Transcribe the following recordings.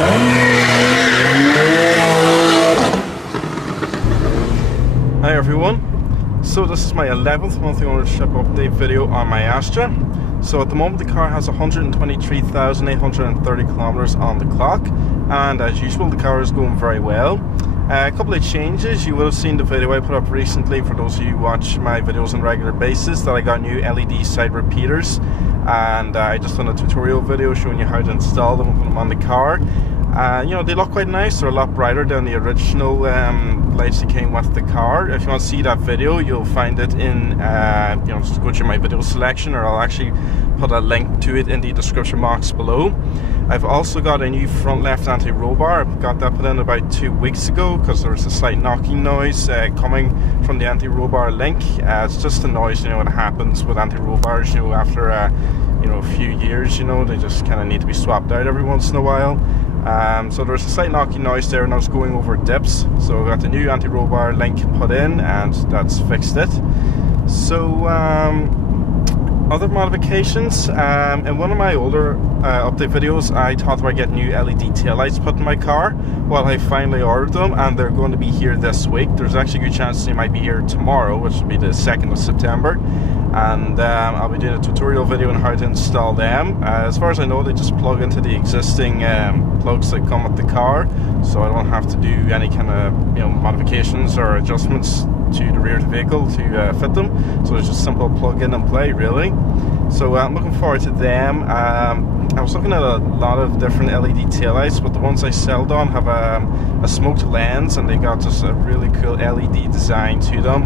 Hi everyone, so this is my 11th monthly ownership update video on my Astra. So at the moment the car has 123,830 kilometers on the clock, and as usual the car is going very well. A couple of changes. You will have seen the video I put up recently, for those of you who watch my videos on a regular basis, that I got new LED side repeaters, and I just done a tutorial video showing you how to install them and put them on the car. You know, they look quite nice. They're a lot brighter than the original lights that came with the car. If you want to see that video, you'll find it in, you know, just go to my video selection, or I'll actually put a link to it in the description box below. I've also got a new front left anti-roll bar. I got that put in about 2 weeks ago because there was a slight knocking noise coming from the anti-roll bar link. It's just a noise, you know, what happens with anti-roll bars, you know, after you know, a few years, you know, they just kind of need to be swapped out every once in a while. So there's a slight knocking noise there, and I was going over dips, so I got the new anti-roll bar link put in, and that's fixed it. So other modifications, in one of my older update videos I talked about getting new LED taillights put in my car. Well, I finally ordered them, and they're going to be here this week. There's actually a good chance they might be here tomorrow, which will be the 2nd of September. And I'll be doing a tutorial video on how to install them. As far as I know, they just plug into the existing plugs that come with the car, so I don't have to do any kind of, you know, modifications or adjustments to the rear of the vehicle to fit them. So it's just simple plug in and play, really. So I'm looking forward to them. I was looking at a lot of different LED taillights, but the ones I settled on have a smoked lens, and they got just a really cool LED design to them.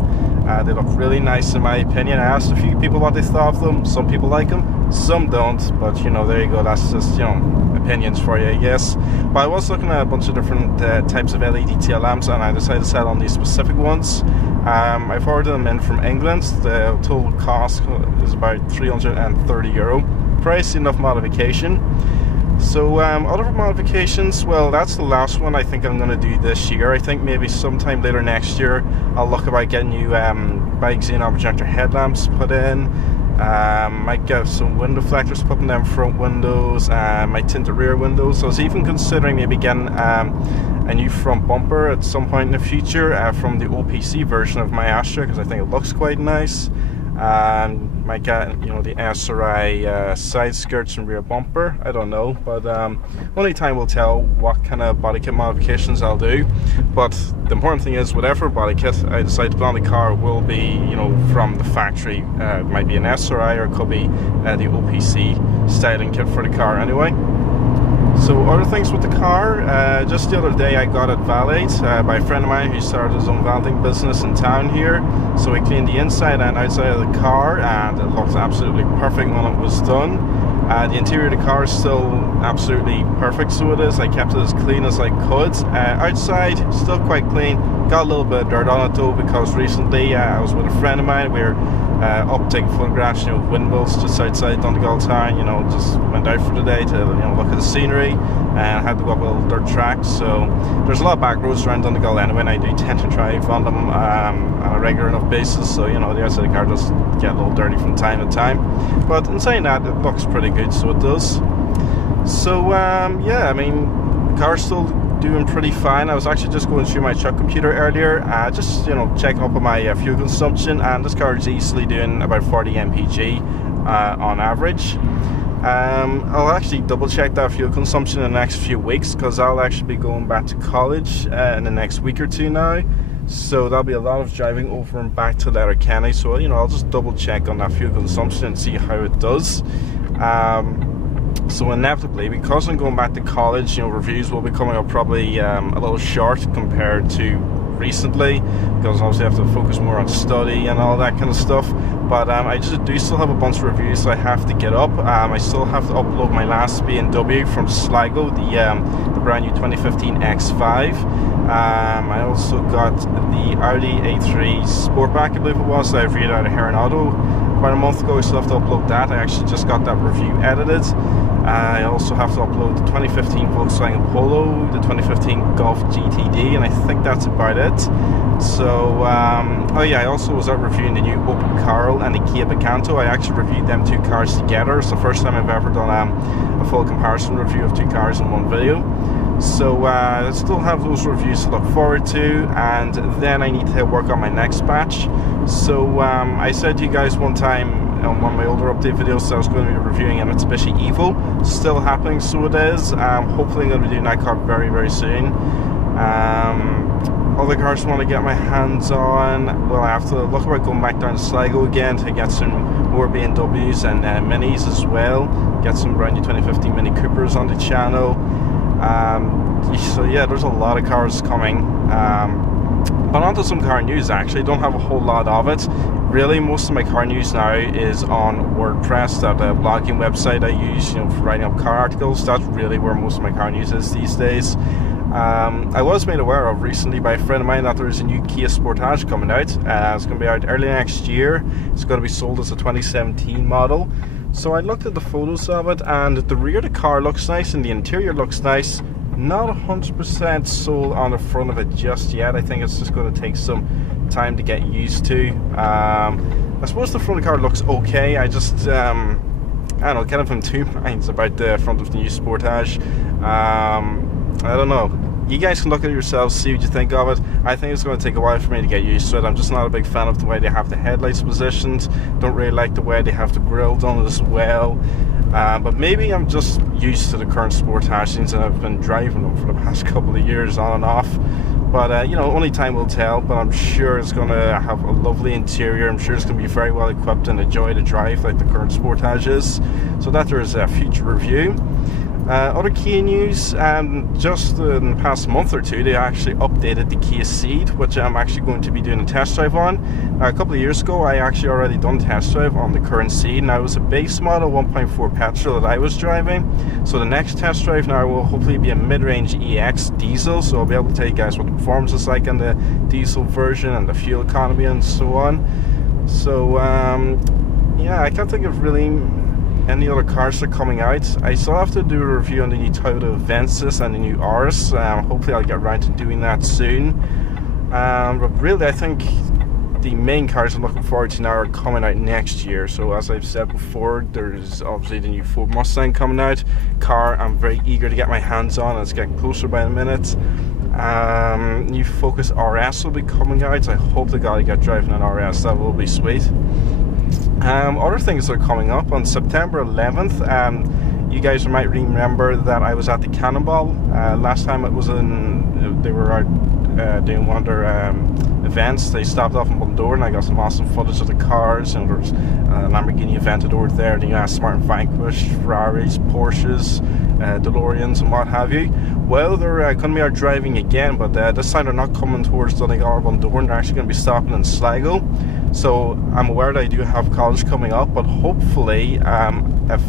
They look really nice in my opinion. I asked a few people what they thought of them. Some people like them, some don't, but you know, there you go, that's just, you know, opinions for you, I guess. But I was looking at a bunch of different types of LED tail lamps, and I decided to settle on these specific ones. I've ordered them in from England. The total cost is about €330. Price enough modification. So other modifications, well, that's the last one I think I'm going to do this year. I think maybe sometime later next year I'll look about getting new bike xenon projector headlamps put in. Might get some window deflectors put in them front windows, might tint the rear windows. So I was even considering maybe getting a new front bumper at some point in the future from the OPC version of my Astra, because I think it looks quite nice. Might get, you know, the SRI side skirts and rear bumper. I don't know, but only time will tell what kind of body kit modifications I'll do. But the important thing is, whatever body kit I decide to put on the car will be, you know, from the factory. It might be an SRI, or it could be the OPC styling kit for the car anyway. So other things with the car, just the other day I got it valeted by a friend of mine who started his own valeting business in town here. So he cleaned the inside and outside of the car, and it looked absolutely perfect when it was done. The interior of the car is still absolutely perfect, so it is. I kept it as clean as I could. Outside, still quite clean. Got a little bit of dirt on it though, because recently I was with a friend of mine. We were up taking photographs, you know, of windmills just outside Donegal town. You know, just went out for the day to, you know, look at the scenery, and had to go up a little dirt track. So there's a lot of back roads around Donegal anyway, and I do tend to drive on them on a regular enough basis. So, you know, the outside of the car does get a little dirty from time to time. But in saying that, it looks pretty good, so it does. So yeah, I mean, the car's still doing pretty fine. I was actually just going through my truck computer earlier, just, you know, checking up on my fuel consumption, and this car is easily doing about 40 mpg on average. I'll actually double check that fuel consumption in the next few weeks, because I'll actually be going back to college in the next week or two now. So there'll be a lot of driving over and back to Letterkenny, so, you know, I'll just double check on that fuel consumption and see how it does. So inevitably, because I'm going back to college, you know, reviews will be coming up probably a little short compared to recently, because obviously I have to focus more on study and all that kind of stuff. But I just do still have a bunch of reviews I have to get up. I still have to upload my last BMW from Sligo, the brand new 2015 X5. I also got the Audi A3 Sportback, I believe it was, that I reviewed out of Heron Auto about a month ago. I still have to upload that. I actually just got that review edited. I also have to upload the 2015 Volkswagen Polo, the 2015 Golf GTD, and I think that's about it. So, oh yeah, I also was out reviewing the new Opel Corel and the Kia Picanto. I actually reviewed them two cars together. It's the first time I've ever done a full comparison review of two cars in one video. So I still have those reviews to look forward to, and then I need to work on my next batch. So I said to you guys one time on one of my older update videos that I was going to be reviewing an Mitsubishi Evo. Still happening, so it is. Hopefully I'm going to be doing that car very, very soon. Other cars I want to get my hands on, well, I have to look about going back down to Sligo again to get some more BMWs and Minis as well. Get some brand new 2015 Mini Coopers on the channel. So yeah, there's a lot of cars coming. But onto some car news. Actually, don't have a whole lot of it. Really, most of my car news now is on WordPress, that blogging website I use, for writing up car articles. That's really where most of my car news is these days. I was made aware of recently by a friend of mine that there is a new Kia Sportage coming out. It's going to be out early next year. It's going to be sold as a 2017 model. So I looked at the photos of it, and the rear of the car looks nice and the interior looks nice. Not 100% sold on the front of it just yet. I think it's just going to take some time to get used to. I suppose the front of the car looks okay. I just I don't know, kind of in two minds about the front of the new Sportage. I don't know. You guys can look at it yourselves, see what you think of it. I think it's going to take a while for me to get used to it. I'm just not a big fan of the way they have the headlights positioned. Don't really like the way they have the grille done as well. But maybe I'm just used to the current Sportage since I've been driving them for the past couple of years on and off. But only time will tell. But I'm sure it's going to have a lovely interior. I'm sure it's going to be very well equipped and a joy to drive like the current Sportage is. So that there is a future review. Other Kia news, just in the past month or two, they actually updated the Kia Ceed, which I'm actually going to be doing a test drive on. A couple of years ago, I actually already done a test drive on the current Ceed. Now, it was a base model 1.4 petrol that I was driving. So the next test drive now will hopefully be a mid-range EX diesel. So I'll be able to tell you guys what the performance is like in the diesel version and the fuel economy and so on. So, yeah, I can't think of really any other cars that are coming out. I still have to do a review on the new Toyota Avensis and the new Auris. Hopefully I'll get around to doing that soon. But really, I think the main cars I'm looking forward to now are coming out next year. So as I've said before, there's obviously the new Ford Mustang coming out. Car I'm very eager to get my hands on. It's getting closer by the minute. New Focus RS will be coming out. I hope to God I get driving an RS. That will be sweet. Other things that are coming up on September 11th. You guys might remember that I was at the Cannonball. Last time it was they were out doing one of their events. They stopped off in Bundoran and I got some awesome footage of the cars. And there was a Lamborghini Aventador there, the Aston Martin Vanquish, Ferraris, Porsches, DeLoreans and what have you. Well, they're going to be out driving again, but this time they're not coming towards Donegal or Bundoran. They're actually going to be stopping in Sligo. So I'm aware that I do have college coming up, but hopefully, if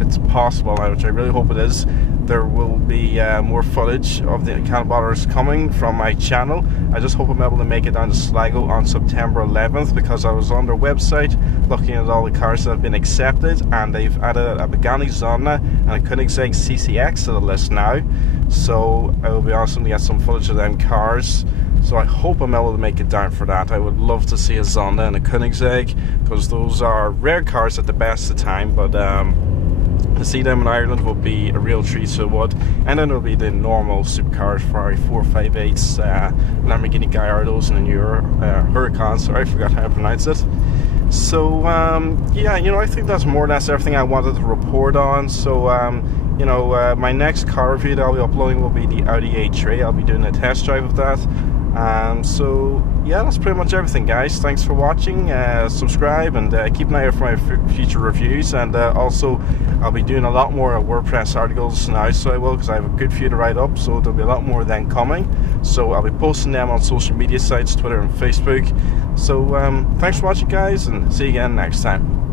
it's possible, which I really hope it is, there will be more footage of the Cannonballers coming from my channel. I just hope I'm able to make it down to Sligo on September 11th, because I was on their website looking at all the cars that have been accepted, and they've added a Pagani Zonda and a Koenigsegg CCX to the list now. So it will be awesome to get some footage of them cars. So I hope I'm able to make it down for that. I would love to see a Zonda and a Koenigsegg, because those are rare cars at the best of time, but to see them in Ireland will be a real treat, so it would. And then it'll be the normal supercars, Ferrari 458s, Lamborghini Gallardos, and the new Huracan. Sorry, I forgot how to pronounce it. So yeah, I think that's more or less everything I wanted to report on. So my next car review that I'll be uploading will be the Audi A3. I'll be doing a test drive of that. So yeah, that's pretty much everything, guys. Thanks for watching. Subscribe and keep an eye out for my future reviews, and also I'll be doing a lot more WordPress articles now, so I will, because I have a good few to write up, so there'll be a lot more then coming. So I'll be posting them on social media sites, Twitter and Facebook. So thanks for watching, guys, and see you again next time.